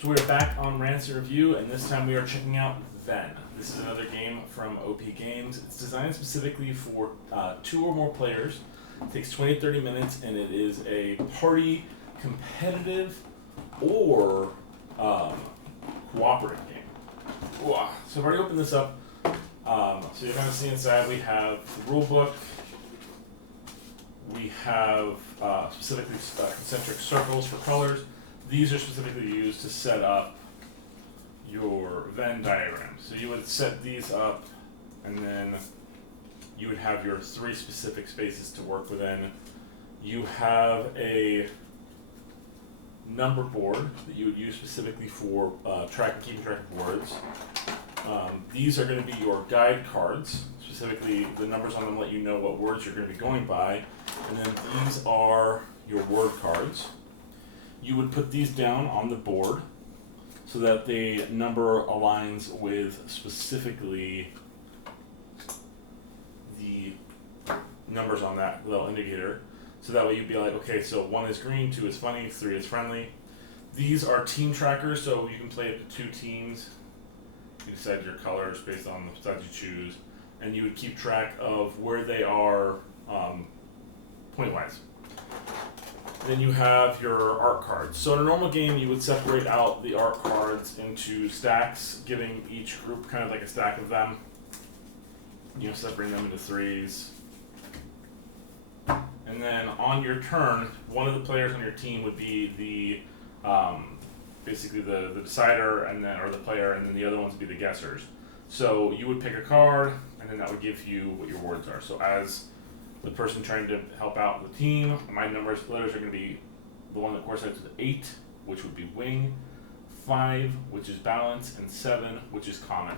So we're back on Rants and Review, and this time we are checking out Venn. This is another game from OP Games. It's designed specifically for 2 or more players. It takes 20 to 30 minutes, and it is a party, competitive, or cooperative game. So I've already opened this up. So you're going to see inside we have the rule book. We have specifically concentric circles for colors. These are specifically used to set up your Venn diagram. So you would set these up, and then you would have your 3 specific spaces to work within. You have a number board that you would use specifically for keeping track of words. These are going to be your guide cards. Specifically, the numbers on them let you know what words you're going to be going by. And then these are your word cards. You would put these down on the board so that the number aligns with specifically the numbers on that little indicator. So that way you'd be like, okay, so 1 is green, 2 is funny, 3 is friendly. These are team trackers, so you can play up to 2 teams. You decide your colors based on the sides you choose, and you would keep track of where they are point-wise. Then you have your art cards. So in a normal game, you would separate out the art cards into stacks, giving each group kind of like a stack of them. Separating them into 3s. And then on your turn, one of the players on your team would be the basically the decider, and then or the player, and then the other ones would be the guessers. So you would pick a card, and then that would give you what your words are. So as the person trying to help out the team, my letters are going to be the one that corresponds to 8, which would be wing, 5, which is balance, and 7, which is common.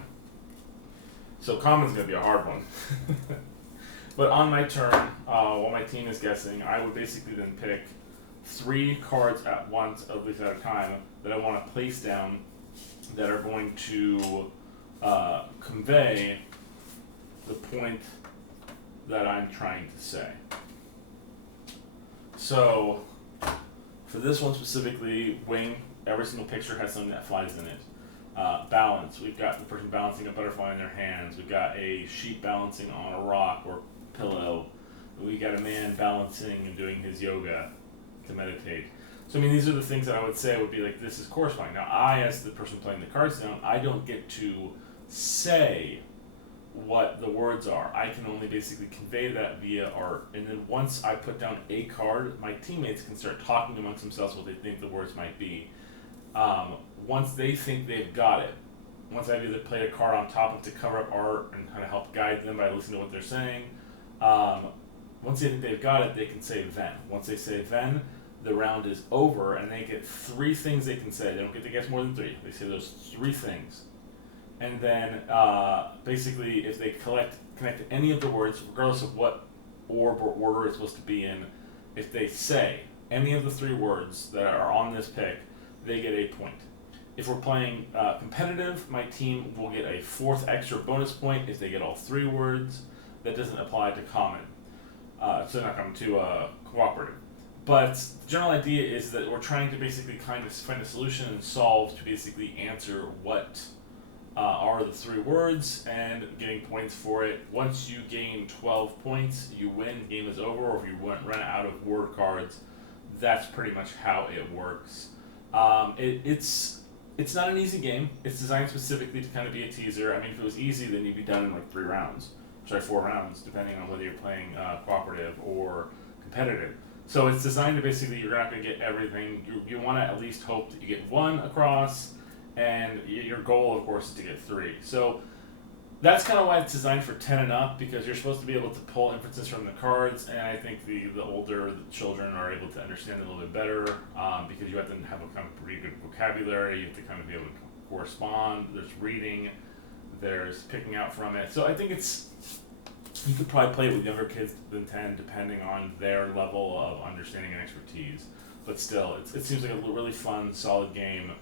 So common's going to be a hard one. But on my turn, while my team is guessing, I would basically then pick 3 cards at once, at least at a time, that I want to place down that are going to convey the point that I'm trying to say. So for this one specifically, wing, every single picture has something that flies in it. Balance, we've got the person balancing a butterfly in their hands. We've got a sheep balancing on a rock or pillow. We got a man balancing and doing his yoga to meditate. So these are the things that I would say would be like, this is corresponding. Now I, as the person playing the cards down, I don't get to say what the words are. I can only basically convey that via art. And then once I put down a card, my teammates can start talking amongst themselves what they think the words might be. Once they think they've got it, once I've either played a card on top of to cover up art and kind of help guide them by listening to what they're saying, once they think they've got it, they can say Venn. Once they say Venn, the round is over, and they get 3 things they can say. They don't get to guess more than 3. They say those 3 things. And then basically, if they connect any of the words, regardless of what order it's supposed to be in, if they say any of the 3 words that are on this pick, they get a point. If we're playing competitive, my team will get a 4th extra bonus point if they get all 3 words. That doesn't apply to common. So not common to cooperative. But the general idea is that we're trying to basically kind of find a solution and solve to basically answer what are the 3 words and getting points for it. Once you gain 12 points, you win, game is over, or if you run out of word cards, that's pretty much how it works. It's not an easy game. It's designed specifically to kind of be a teaser. If it was easy, then you'd be done in like 4 rounds, depending on whether you're playing cooperative or competitive. So it's designed to basically, you're not going to get everything. You want to at least hope that you get 1 across, and your goal, of course, is to get 3. So that's kind of why it's designed for 10 and up, because you're supposed to be able to pull inferences from the cards, and I think the older the children are able to understand it a little bit better, because you have to have a kind of pretty good vocabulary. You have to kind of be able to correspond. There's reading. There's picking out from it. So I think you could probably play it with younger kids than 10, depending on their level of understanding and expertise. But still, it seems like a really fun, solid game.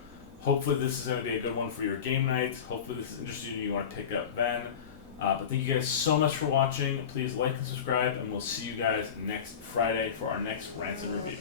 Hopefully this is going to be a good one for your game night. Hopefully this is interesting to you. You want to pick up Venn. But thank you guys so much for watching. Please like and subscribe, and we'll see you guys next Friday for our next Rants and Review.